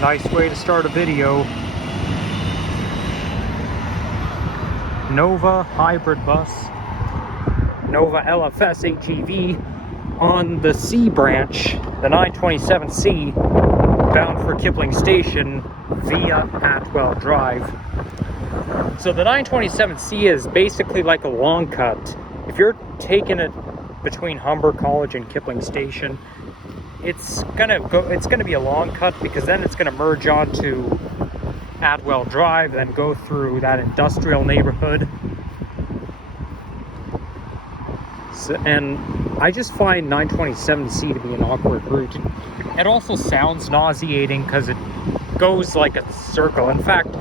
Nice way to start a video. Nova hybrid bus, Nova LFS HEV on the C branch, the 927C, bound for Kipling Station via Atwell Drive. So the 927C is basically like a long cut. If you're taking it between Humber College and Kipling Station, it's gonna be a long cut, because then it's gonna merge onto Atwell Drive, then go through that industrial neighborhood. So, and I just find 927C to be an awkward route. It also sounds nauseating because it goes like a circle. In fact,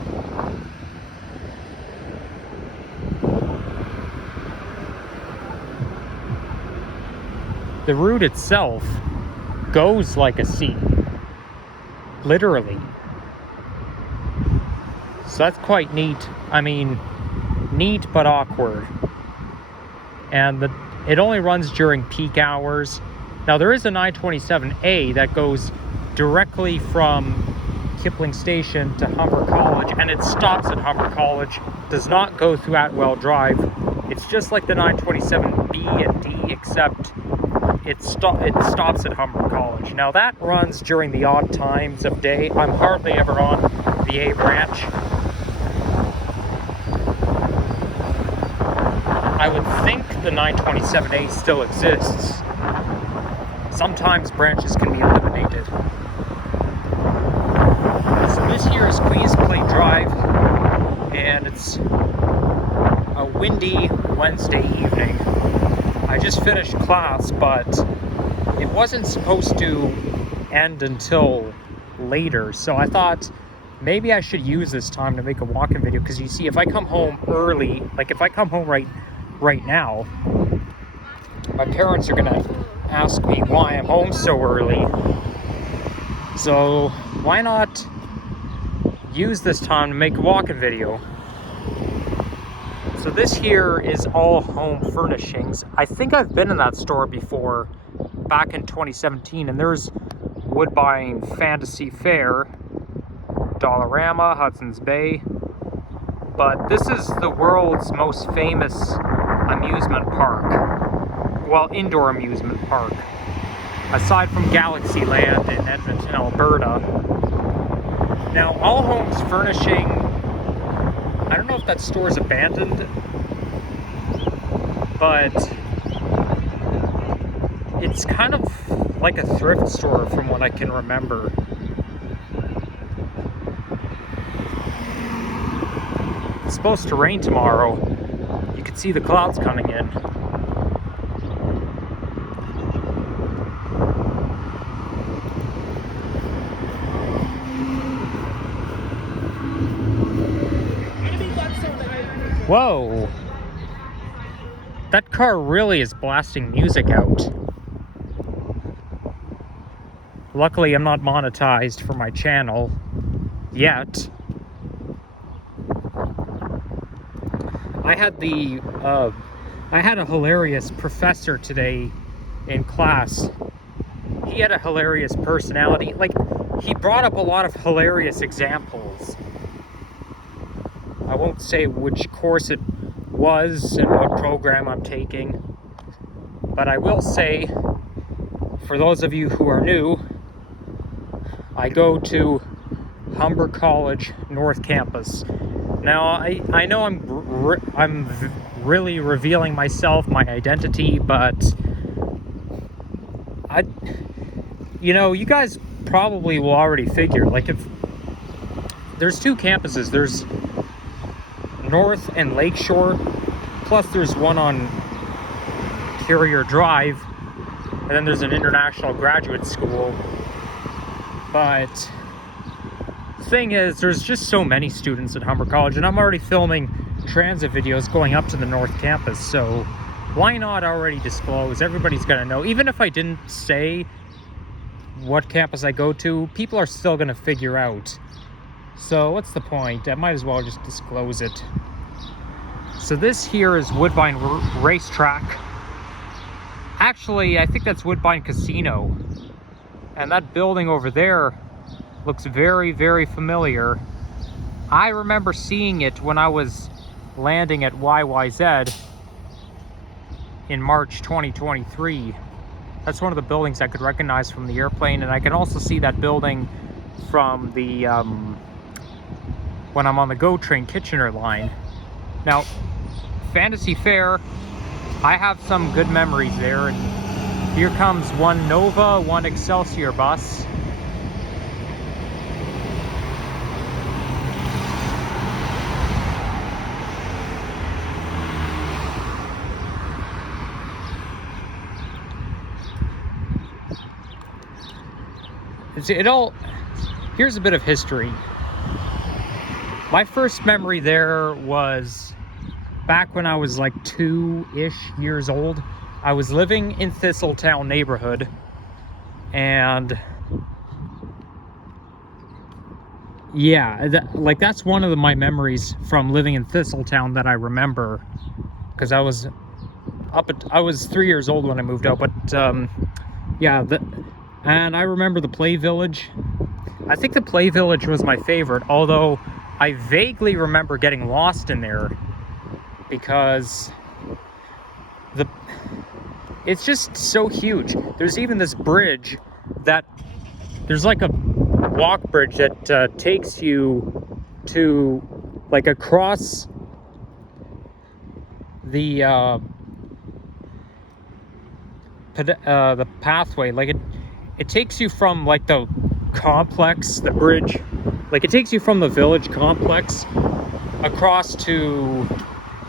the route itself goes like a C, literally. So that's quite neat. I mean, neat but awkward. And it only runs during peak hours. Now there is a 927A that goes directly from Kipling Station to Humber College, and it stops at Humber College, does not go through Atwell Drive. It's just like the 927B and D, except it stops at Humber College. Now that runs during the odd times of day. I'm hardly ever on the A branch. I would think the 927A still exists. Sometimes branches can be eliminated. So this here is Queen's Plate Drive, and it's a windy Wednesday evening. I just finished class, but it wasn't supposed to end until later, so I thought maybe I should use this time to make a walk-in video, because you see, if I come home early, like if I come home right now, my parents are gonna ask me why I'm home so early. So why not use this time to make a walk-in video? So this here is All Home Furnishings. I think I've been in that store before, back in 2017, and there's Woodbine Fantasy Fair, Dollarama, Hudson's Bay. But this is the world's most famous amusement park. Well, indoor amusement park. Aside from Galaxyland in Edmonton, Alberta. Now, All Homes Furnishing, I don't know if that store is abandoned, but it's kind of like a thrift store from what I can remember. It's supposed to rain tomorrow. You can see the clouds coming in. Whoa! That car really is blasting music out. Luckily, I'm not monetized for my channel yet. I had a hilarious professor today in class. He had a hilarious personality. Like, he brought up a lot of hilarious examples. I won't say which course it was and what program I'm taking, but I will say, for those of you who are new, I go to Humber College North Campus. Now, I know I'm really revealing myself, my identity, but you guys probably will already figure, like, if there's two campuses, there's North and Lakeshore, plus there's one on Carrier Drive, and then there's an international graduate school. But the thing is, there's just so many students at Humber College, and I'm already filming transit videos going up to the North Campus, so why not already disclose? Everybody's gonna know. Even if I didn't say what campus I go to, people are still gonna figure out. So what's the point? I might as well just disclose it. So this here is Woodbine Racetrack. Actually, I think that's Woodbine Casino. And that building over there Looks very, very familiar. I remember seeing it when I was landing at YYZ in March 2023. That's one of the buildings I could recognize from the airplane, and I can also see that building from the when I'm on the GO train Kitchener line. Now, Fantasy Fair, I have some good memories there, and here comes one Nova, one Excelsior bus. Here's a bit of history. My first memory there was back when I was like 2-ish years old. I was living in Thistletown neighborhood, and yeah, that's one of my memories from living in Thistletown that I remember, because I was 3 years old when I moved out. But yeah, and I remember the Play Village. I think the Play Village was my favorite, although I vaguely remember getting lost in there because it's just so huge. There's even this bridge there's like a walk bridge that takes you to like across the pathway. Like it takes you from like the complex, the bridge, like it takes you from the village complex across to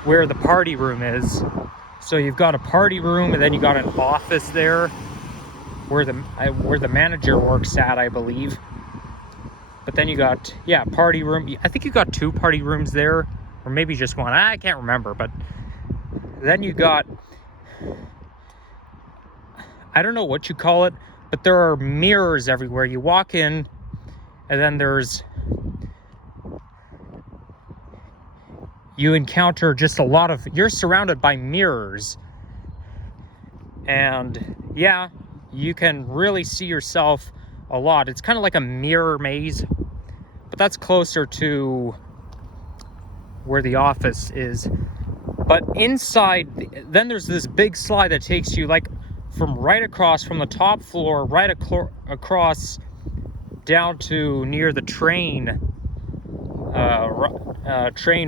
where the party room is. So you've got a party room, and then you got an office there where the manager works at, I believe. But then you got, yeah, party room. I think you got 2 party rooms there, or maybe just one. I can't remember. But then you got, I don't know what you call it, but there are mirrors everywhere. You walk in, and then you encounter just you're surrounded by mirrors. And yeah, you can really see yourself a lot. It's kind of like a mirror maze, but that's closer to where the office is. But inside, then there's this big slide that takes you like from right across from the top floor, right across down to near the train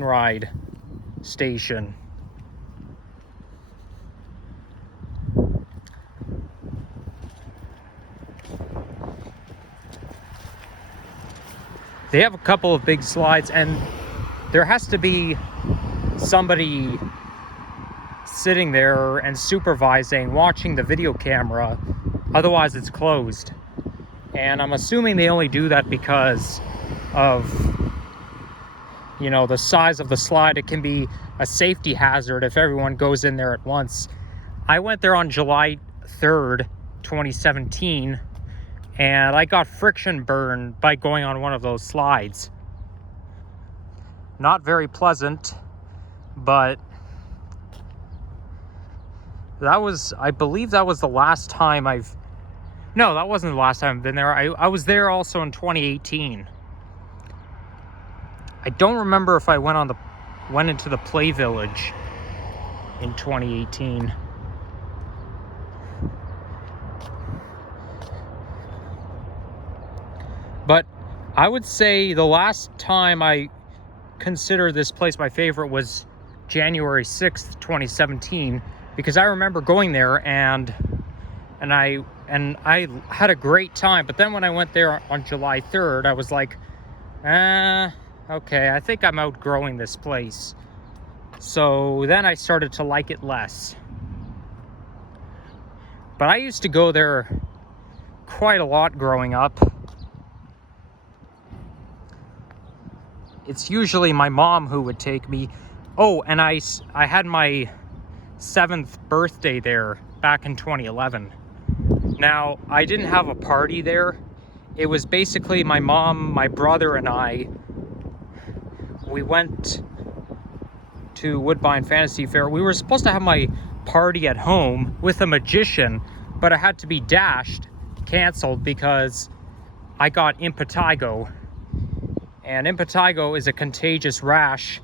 ride station. They have a couple of big slides, and there has to be somebody sitting there and supervising, watching the video camera, otherwise it's closed. And I'm assuming they only do that because of, the size of the slide. It can be a safety hazard if everyone goes in there at once. I went there on July 3rd, 2017, and I got friction burn by going on one of those slides. Not very pleasant, but I believe that was the last time no, that wasn't the last time I've been there. I was there also in 2018. I don't remember if I went into the Play Village in 2018. But I would say the last time I consider this place my favorite was January 6th, 2017, because I remember going there and I had a great time. But then when I went there on July 3rd, I was like, okay, I think I'm outgrowing this place. So then I started to like it less. But I used to go there quite a lot growing up. It's usually my mom who would take me. Oh, and I had my 7th birthday there back in 2011. Now, I didn't have a party there. It was basically my mom, my brother, and I. We went to Woodbine Fantasy Fair. We were supposed to have my party at home with a magician, but it had to be canceled because I got impetigo. And impetigo is a contagious rash.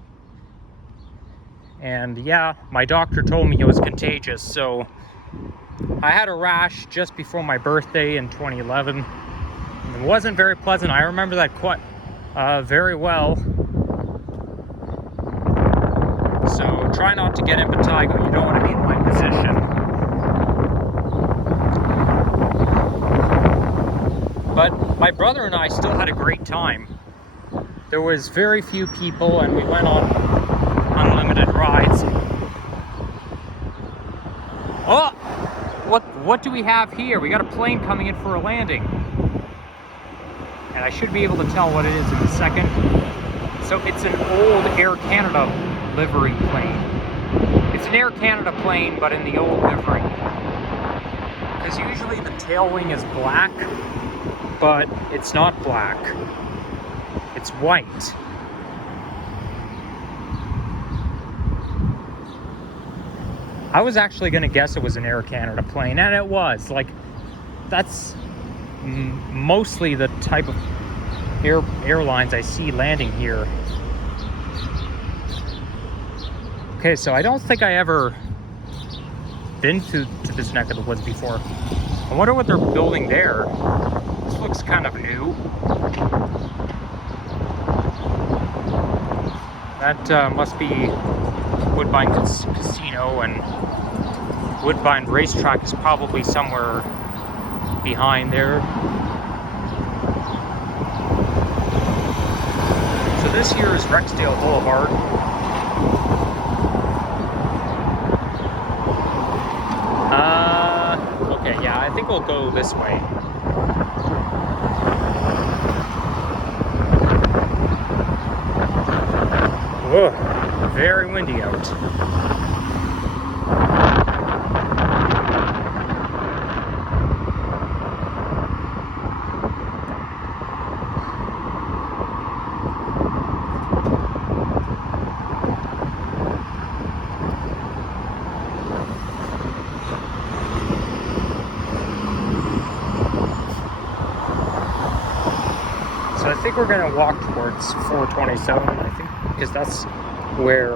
And yeah, my doctor told me it was contagious. So I had a rash just before my birthday in 2011. It wasn't very pleasant. I remember that quite very well. So try not to get impetigo. You don't want to be in my position. But my brother and I still had a great time. There was very few people and we went on unlimited rides. Oh! What do we have here? We got a plane coming in for a landing. And I should be able to tell what it is in a second. So it's an old Air Canada livery plane. It's an Air Canada plane, but in the old livery. Because usually the tail wing is black, but it's not black. It's white. I was actually going to guess it was an Air Canada plane, and it was. Like, that's mostly the type of airlines I see landing here. Okay, so I don't think I ever been to this neck of the woods before. I wonder what they're building there. This looks kind of new. That must be Woodbine Casino, and Woodbine Racetrack is probably somewhere behind there. So this here is Rexdale Boulevard. Okay, yeah, I think we'll go this way. Whoa, very windy out. So I think we're gonna walk towards 427, I think, because that's where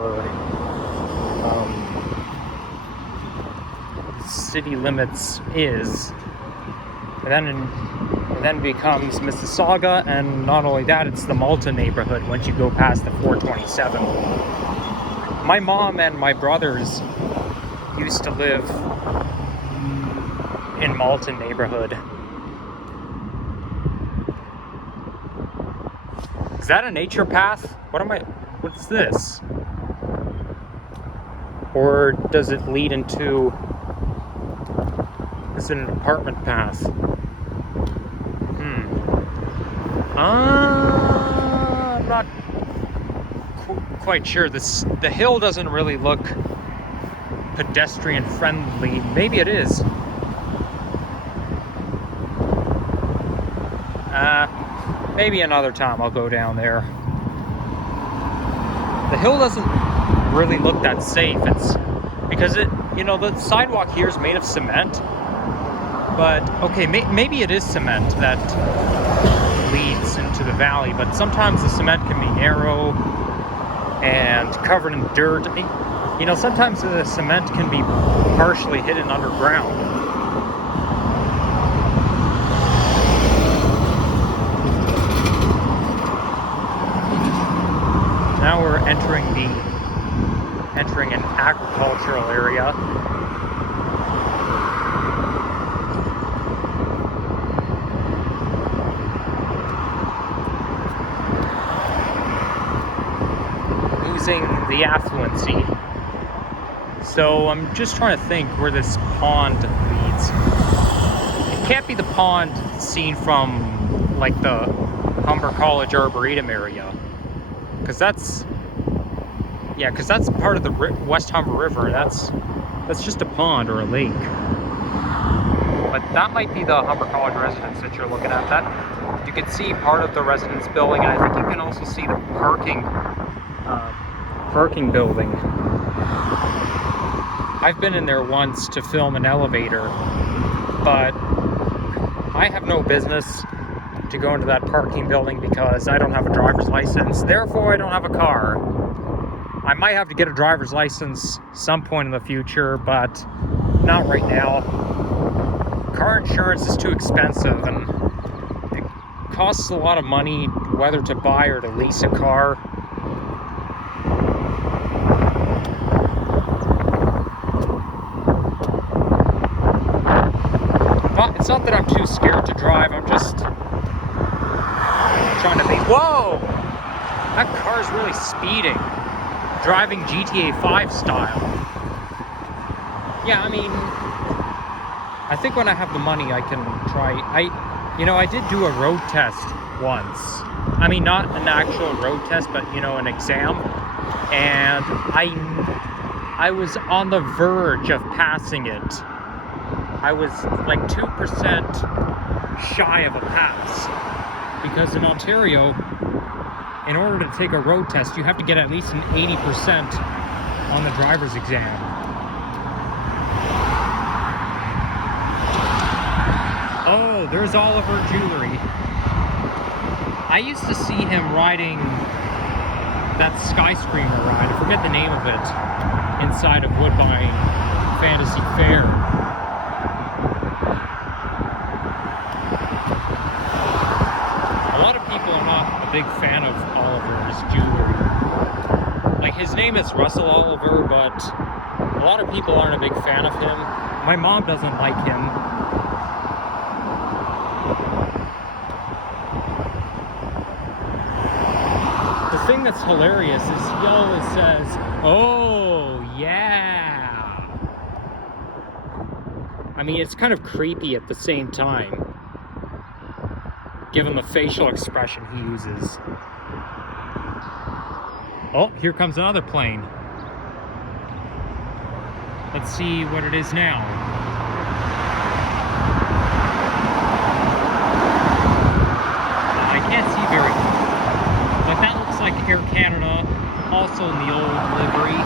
city limits is. And then becomes Mississauga, and not only that, it's the Malta neighborhood once you go past the 427. My mom and my brothers used to live in Malta neighborhood. Is that a nature path? What's this? Or does it lead into, is it an apartment path? I'm not quite sure. The hill doesn't really look pedestrian friendly. Maybe it is. Maybe another time I'll go down there. The hill doesn't really look that safe. It's because the sidewalk here is made of cement. But okay, maybe it is cement that leads into the valley, but sometimes the cement can be narrow and covered in dirt. Sometimes the cement can be partially hidden underground. Now we're entering an agricultural area. Losing the affluency. So I'm just trying to think where this pond leads. It can't be the pond seen from like the Humber College Arboretum area. Because that's part of the West Humber River. That's just a pond or a lake. But that might be the Humber College residence that you're looking at. That you can see part of the residence building, and I think you can also see the parking building. I've been in there once to film an elevator, but I have no business to go into that parking building because I don't have a driver's license. Therefore, I don't have a car. I might have to get a driver's license some point in the future, but not right now. Car insurance is too expensive, and it costs a lot of money whether to buy or to lease a car. It's not that I'm too scared to drive, I'm just trying to be... Whoa! That car's really speeding. Driving GTA 5 style. Yeah, I mean, I think when I have the money I can try... I did do a road test once. I mean, not an actual road test, but, an exam. And I was on the verge of passing it. I was like 2% shy of a pass. Because in Ontario, in order to take a road test, you have to get at least an 80% on the driver's exam. Oh, there's Oliver Jewelry. I used to see him riding that Skyscreamer ride, I forget the name of it, inside of Woodbine Fantasy Fair. A lot of people are not a big fan of Oliver's jewelry. Like, his name is Russell Oliver, but a lot of people aren't a big fan of him. My mom doesn't like him. The thing that's hilarious is he always says, "Oh, yeah." I mean, it's kind of creepy at the same time, given the facial expression he uses. Oh, here comes another plane. Let's see what it is now. I can't see very well. But that looks like Air Canada, also in the old livery.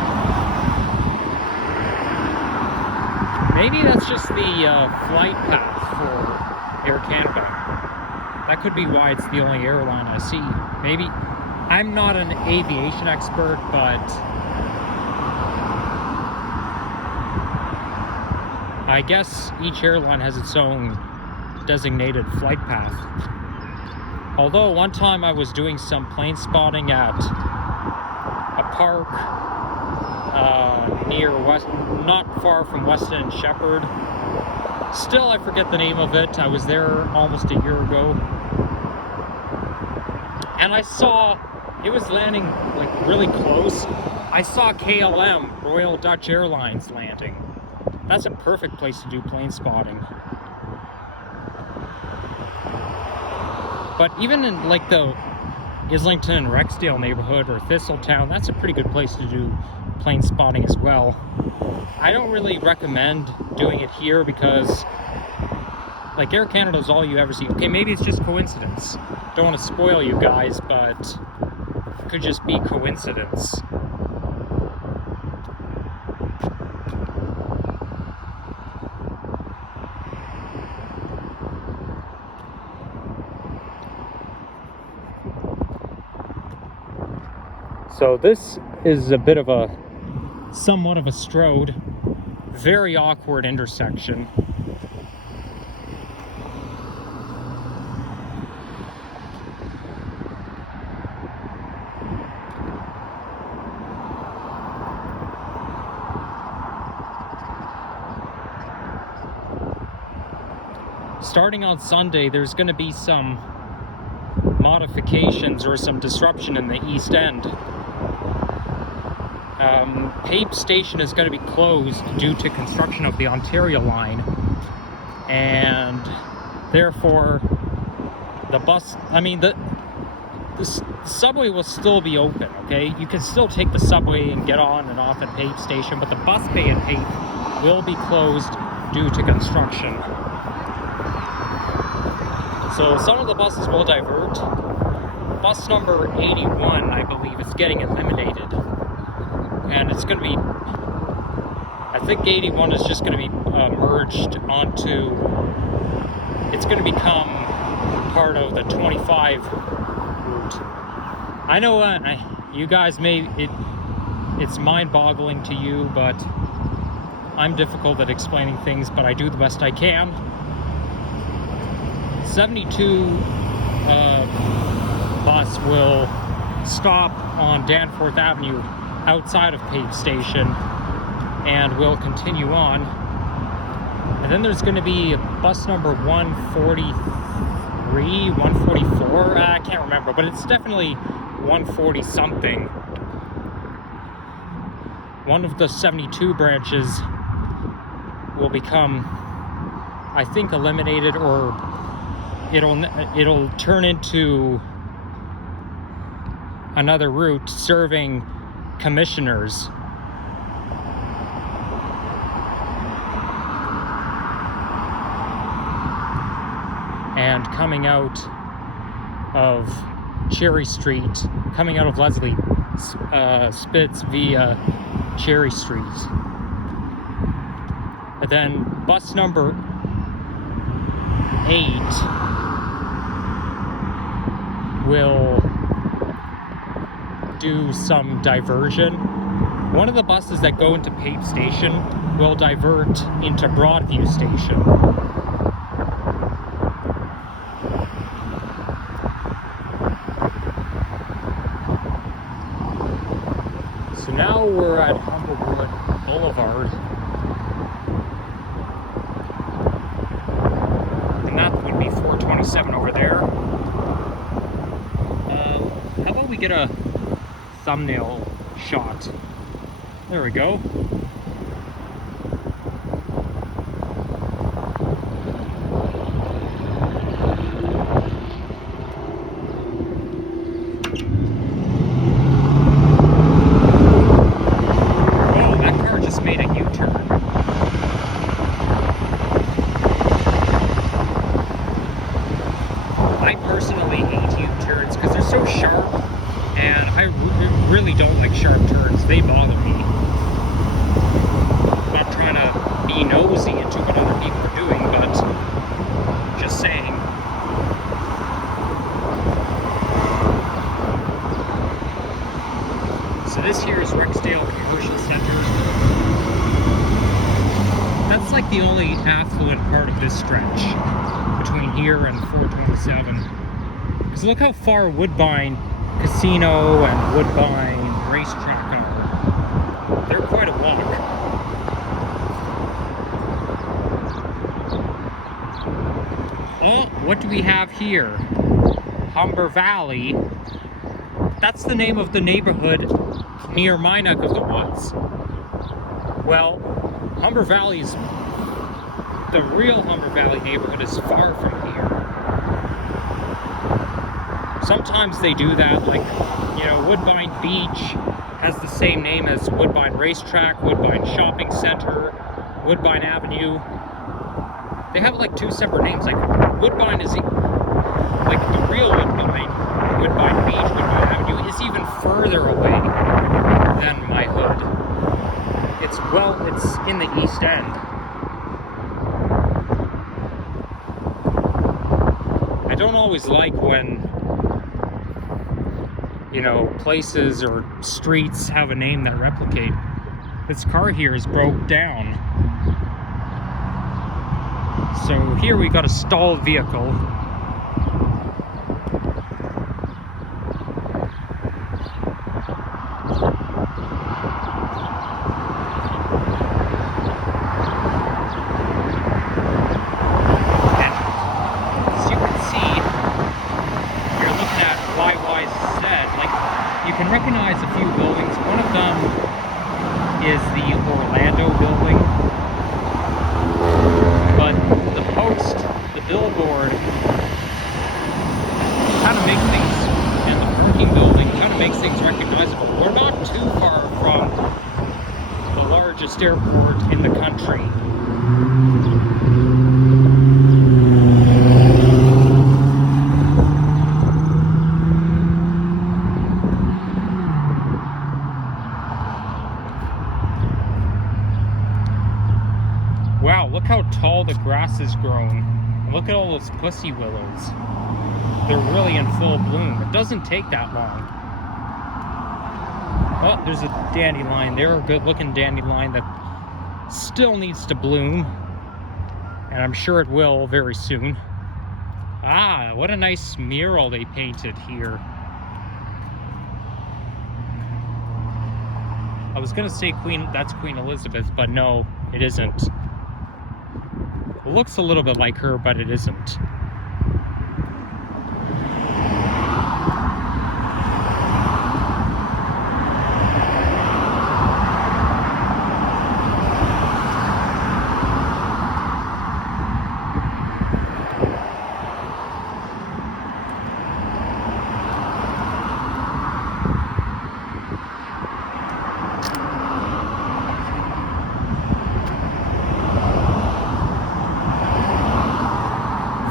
Maybe that's just the flight path for Air Canada. That could be why it's the only airline I see. Maybe. I'm not an aviation expert, but I guess each airline has its own designated flight path. Although one time I was doing some plane spotting at a park near not far from Weston and Shepherd. Still, I forget the name of it. I was there almost a year ago. And I saw, it was landing like really close. I saw KLM, Royal Dutch Airlines, landing. That's a perfect place to do plane spotting. But even in like the Islington and Rexdale neighborhood or Thistletown, that's a pretty good place to do plane spotting as well. I don't really recommend doing it here because like Air Canada is all you ever see. Okay, maybe it's just coincidence. Don't want to spoil you guys, but it could just be coincidence. So this is a bit of a, somewhat of a strode, very awkward intersection. Starting on Sunday, there's going to be some modifications or some disruption in the East End. Pape Station is going to be closed due to construction of the Ontario line, and therefore the subway will still be open, okay? You can still take the subway and get on and off at Pape Station, but the bus bay at Pape will be closed due to construction. So some of the buses will divert. Bus number 81, I believe, is getting eliminated. And it's going to be, I think 81 is just going to be merged onto, it's going to become part of the 25 route. I know you guys it's mind-boggling to you, but I'm difficult at explaining things, but I do the best I can. 72 bus will stop on Danforth Avenue outside of Page Station and will continue on. And then there's going to be bus number 143, 144, I can't remember, but it's definitely 140 something. One of the 72 branches will become, I think, eliminated, or it'll turn into another route serving commissioners. And coming out of Cherry Street, coming out of Leslie Spitz via Cherry Street. And then bus number 8 will do some diversion. One of the buses that go into Page Station will divert into Broadview Station. So now we're at Humblewood Boulevard. And that would be 427 over there. How about we get a thumbnail shot? There we go. Really don't like sharp turns. They bother me. I'm not trying to be nosy into what other people are doing, but just saying. So this here is Rexdale Commercial Center. That's like the only affluent part of this stretch between here and 427. Because look how far Woodbine Casino and Woodbine Racetrack are. They're quite a walk. Oh, what do we have here? Humber Valley. That's the name of the neighborhood near my neck of the woods. Well, Humber Valley's, the real Humber Valley neighborhood is far from here. Sometimes they do that, like, you know, Woodbine Beach has the same name as Woodbine Racetrack, Woodbine Shopping Center, Woodbine Avenue. They have like two separate names. Like Woodbine is like the real Woodbine, Woodbine Beach, Woodbine Avenue is even further away than my hood. It's in the East End. I don't always like when, you know, places or streets have a name that replicate. This car here is broke down. So here we got a stalled vehicle. You can recognize a few buildings. One of them is the Orlando building, but the post, the billboard, kind of makes things, and the parking building kind of makes things recognizable. We're not too far from the largest airport in the country. Wow, look how tall the grass has grown. Look at all those pussy willows. They're really in full bloom. It doesn't take that long. Oh, there's a dandelion there, a good-looking dandelion that still needs to bloom. And I'm sure it will very soon. Ah, what a nice mural they painted here. I was gonna say that's Queen Elizabeth, but no, it isn't. It looks a little bit like her, but it isn't.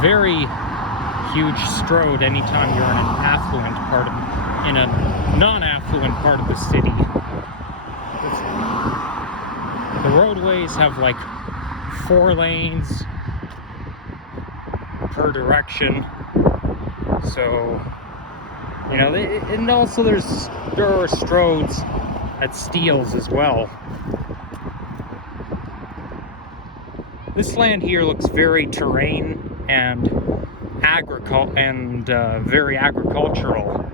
Very huge strode anytime you're in an affluent part of, in a non-affluent part of the city. The roadways have like 4 lanes per direction, so you know, and also there are stroads at Steele's as well. This land here looks very terrain and very agricultural.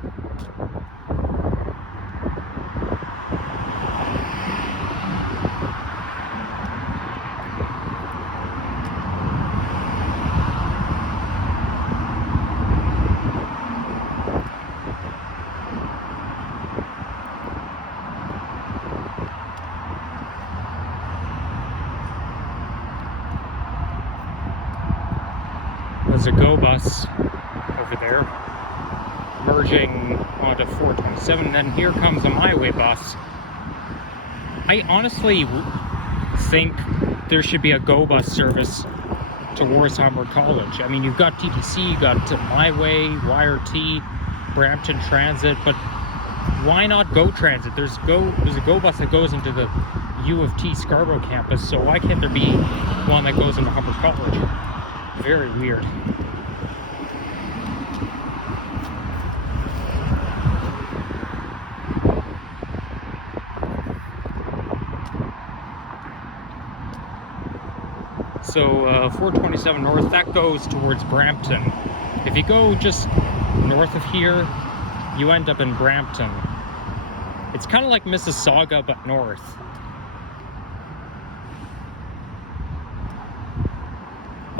There's a go bus over there merging onto 427, and then here comes a my way bus. I honestly think there should be a go bus service to Warsheimer College. I mean, you've got TTC, you've got My Way, YRT, Brampton Transit, but why not Go Transit? There's a go bus that goes into the U of T Scarborough campus, so why can't there be one that goes into Humber College? Very weird. So 427 North, that goes towards Brampton. If you go just north of here, you end up in Brampton. It's kind of like Mississauga, but north.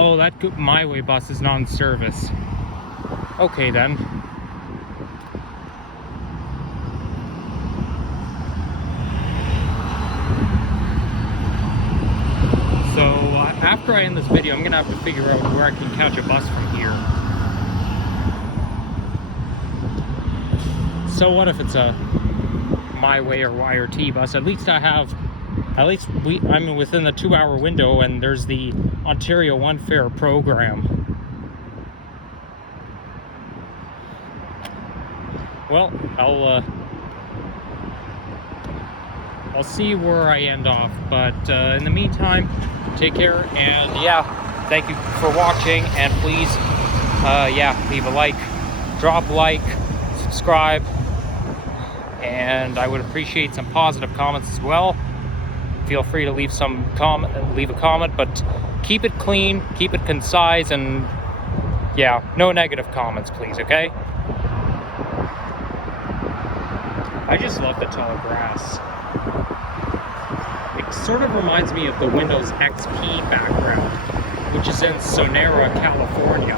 Oh, that My Way bus is non-service. Okay then. So after I end this video, I'm gonna have to figure out where I can catch a bus from here. So what if it's a My Way or YRT bus? I'm within the 2-hour window, and there's the Ontario One Fare program. Well, I'll see where I end off, but in the meantime, take care, and yeah, thank you for watching, and please, leave a like, drop a like, subscribe, and I would appreciate some positive comments as well. Feel free to leave a comment, but keep it clean, keep it concise, and yeah, no negative comments, please, okay? I just love the tall grass. It sort of reminds me of the Windows XP background, which is in Sonora, California.